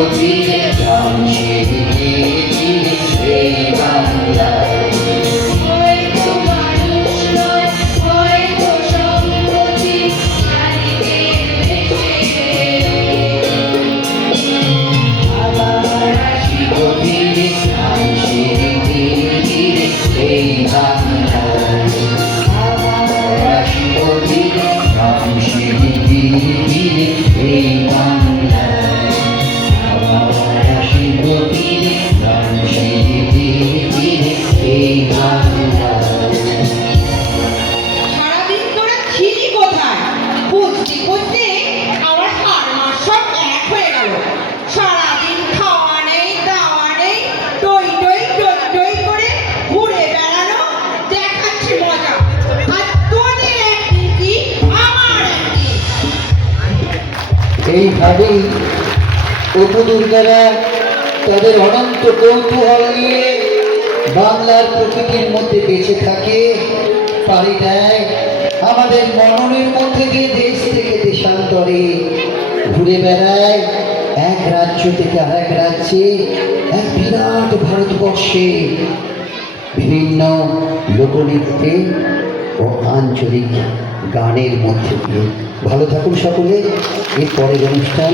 গভীরে প্রাণ সেদিকে ধীরে এই বাংলায়। হয়তো মানুষ নয়, হয়তো সম্পত্তি, চারিদিকে ভেসে আবার আসি গভীরে প্রাণ সেদিকে ধীরে এই বাংলায়। আবার আসি গভীরে প্রাণ সেদিকে ধীরে এই বাংলায়। আবার আসি গভীরে প্রাণ সেদিকে ধীরে এই বাংলায়। সারাদিন তোরা ছিলি কোথায়? খুঁজতে খুঁজতে আমার হাড় মাস সব এক হয়ে গেল। সারাদিন খাওয়া নেই দাওয়া নেই, টই টই টই টই করে ঘুরে বেড়ানো, দেখাচ্ছি মজা। আর তোদের একদিন কি আমার একদিন। এইভাবেই উপদুর্গারা তাদের অনন্ত কৌতূহল নিয়ে বাংলার প্রকৃতির মধ্যে বেঁচে থাকে, পাড়ি দেয় আমাদের মননের মধ্যে দিয়ে দেশ থেকে দেশান্তরে ঘুরে বেড়ায়, এক রাজ্য থেকে আরেক রাজ্যে, এক বিরাট ভারতবর্ষে বিভিন্ন লোকনৃত্যে ও আঞ্চলিক গানের মধ্যে দিয়ে। ভালো থাকুন সকলে। এর পরের অনুষ্ঠান